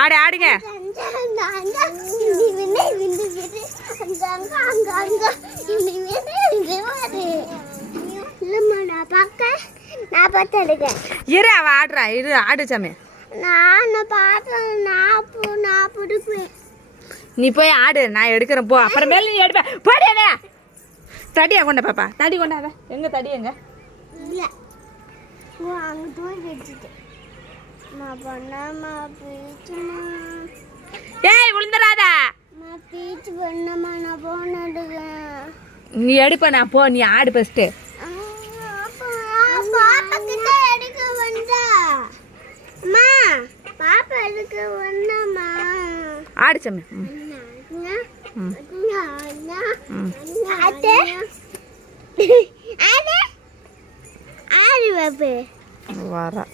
ஆடு ஆடுங்க. இரு அவ ஆடுறா. இரு ஆடு சாமி. நீ போய் ஆடு, நான் எடுக்கிறேன் போ. அப்புறமேல நீ எடுப்ப போடியா. தடியா கொண்ட பாப்பா, தடி கொண்டாத. எங்க தடி எங்க? ஏய் விழுந்துடாத. நீ எடுப்ப, நான் போ. நீ ஆடு ஃபர்ஸ்ட். ஆடு சாமி. வர